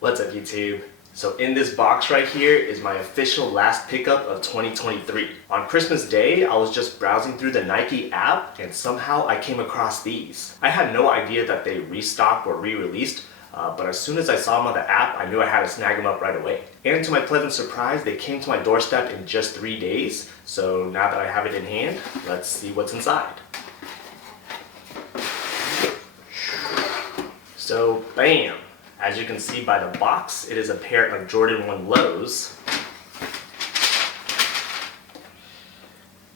What's up YouTube? So in this box right here is my official last pickup of 2023. On Christmas Day, I was just browsing through the Nike app and somehow I came across these. I had no idea that they restocked or re-released, but as soon as I saw them on the app, I knew I had to snag them up right away. And to my pleasant surprise, they came to my doorstep in just 3 days. So now that I have it in hand, let's see what's inside. So bam! As you can see by the box, it is a pair of Jordan 1 lows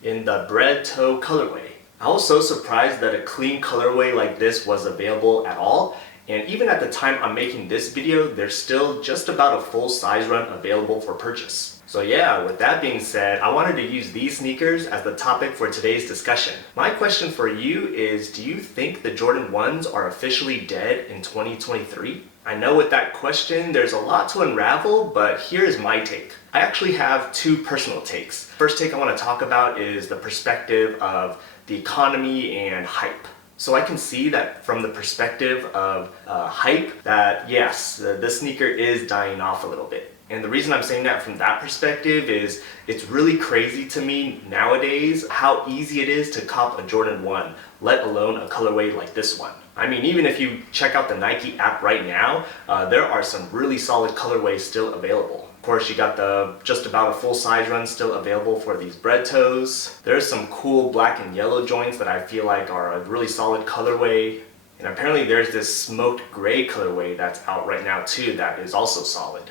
in the Bred toe colorway. I was so surprised that a clean colorway like this was available at all, and even at the time I'm making this video, there's still just about a full size run available for purchase. So yeah, with that being said, I wanted to use these sneakers as the topic for today's discussion. My question for you is, do you think the Jordan 1s are officially dead in 2023? I know with that question, there's a lot to unravel, but here's my take. I actually have two personal takes. First take I want to talk about is the perspective of the economy and hype. So I can see that from the perspective of hype, that yes, this sneaker is dying off a little bit. And the reason I'm saying that from that perspective is it's really crazy to me nowadays how easy it is to cop a Jordan 1, let alone a colorway like this one. I mean, even if you check out the Nike app right now, there are some really solid colorways still available. Of course, you got the just about a full size run still available for these Bred toes. There's some cool black and yellow joints that I feel like are a really solid colorway. And apparently there's this smoked gray colorway that's out right now too that is also solid.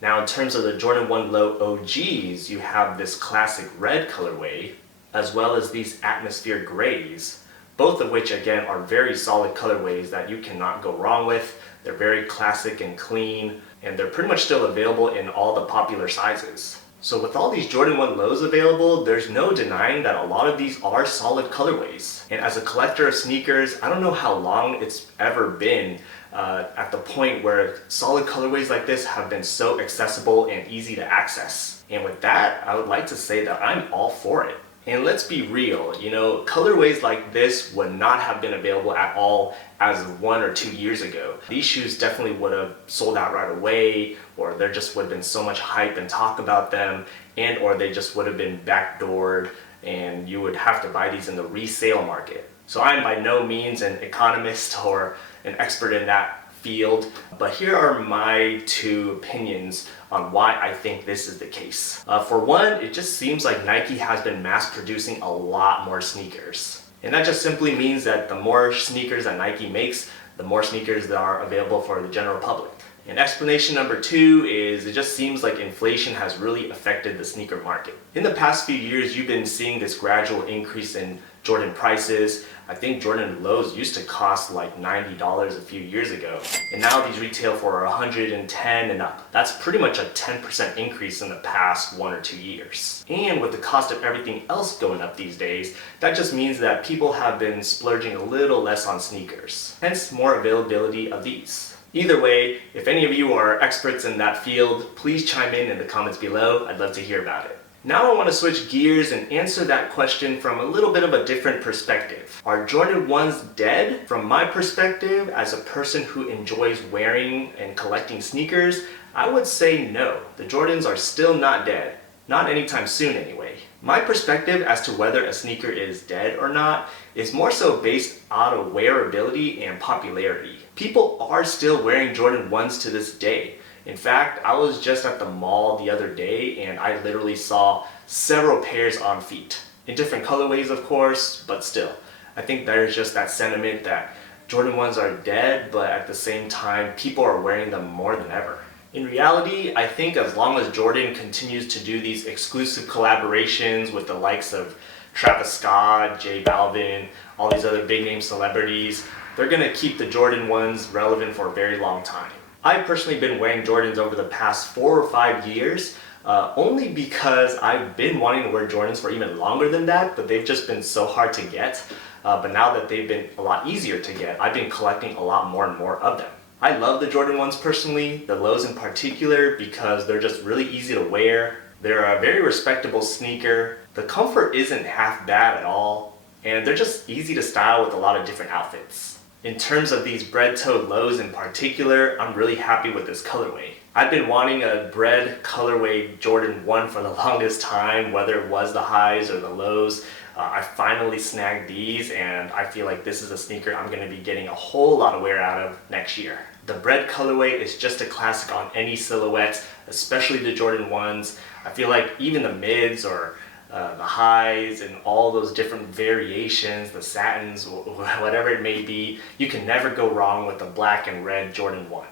Now in terms of the Jordan 1 Low OGs, you have this classic red colorway, as well as these atmosphere grays, both of which again are very solid colorways that you cannot go wrong with. They're very classic and clean, and they're pretty much still available in all the popular sizes. So with all these Jordan 1 lows available, there's no denying that a lot of these are solid colorways. And as a collector of sneakers, I don't know how long it's ever been at the point where solid colorways like this have been so accessible and easy to access. And with that, I would like to say that I'm all for it. And let's be real, you know, colorways like this would not have been available at all as of 1 or 2 years ago. These shoes definitely would have sold out right away, or there just would have been so much hype and talk about them, and or they just would have been backdoored and you would have to buy these in the resale market. So I'm by no means an economist or an expert in that field, but here are my two opinions on why I think this is the case. For one, it just seems like Nike has been mass producing a lot more sneakers. And that just simply means that the more sneakers that Nike makes, the more sneakers that are available for the general public. And explanation number two is it just seems like inflation has really affected the sneaker market. In the past few years, you've been seeing this gradual increase in Jordan prices. I think Jordan lows used to cost like $90 a few years ago, and now these retail for $110 and up. That's pretty much a 10% increase in the past 1 or 2 years. And with the cost of everything else going up these days, that just means that people have been splurging a little less on sneakers, hence more availability of these. Either way, if any of you are experts in that field, please chime in the comments below. I'd love to hear about it. Now I want to switch gears and answer that question from a little bit of a different perspective. Are Jordan 1s dead? From my perspective, as a person who enjoys wearing and collecting sneakers, I would say no. The Jordans are still not dead. Not anytime soon anyway. My perspective as to whether a sneaker is dead or not is more so based out of wearability and popularity. People are still wearing Jordan 1s to this day. In fact, I was just at the mall the other day and I literally saw several pairs on feet. In different colorways of course, but still. I think there's just that sentiment that Jordan 1s are dead, but at the same time, people are wearing them more than ever. In reality, I think as long as Jordan continues to do these exclusive collaborations with the likes of Travis Scott, J Balvin, all these other big name celebrities, they're gonna keep the Jordan 1s relevant for a very long time. I've personally been wearing Jordans over the past 4 or 5 years, only because I've been wanting to wear Jordans for even longer than that, but they've just been so hard to get. But now that they've been a lot easier to get, I've been collecting a lot more and more of them. I love the Jordan 1s personally, the lows in particular, because they're just really easy to wear. They're a very respectable sneaker. The comfort isn't half bad at all, and they're just easy to style with a lot of different outfits. In terms of these Bred toe lows in particular, I'm really happy with this colorway. I've been wanting a Bred colorway Jordan 1 for the longest time, whether it was the highs or the lows. I finally snagged these, and I feel like this is a sneaker I'm going to be getting a whole lot of wear out of next year. The Bred colorway is just a classic on any silhouettes, especially the Jordan 1s. I feel like even the mids or the highs and all those different variations, the satins, whatever it may be, you can never go wrong with the black and red Jordan 1.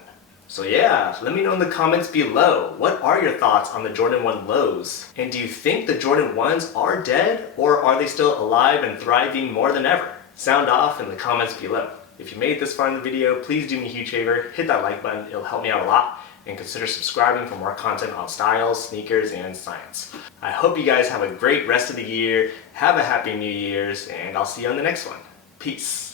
So yeah, let me know in the comments below, what are your thoughts on the Jordan 1 lows? And do you think the Jordan 1s are dead, or are they still alive and thriving more than ever? Sound off in the comments below. If you made it this far in the video, please do me a huge favor, hit that like button, it'll help me out a lot, and consider subscribing for more content on styles, sneakers, and science. I hope you guys have a great rest of the year, have a happy New Year's, and I'll see you on the next one. Peace.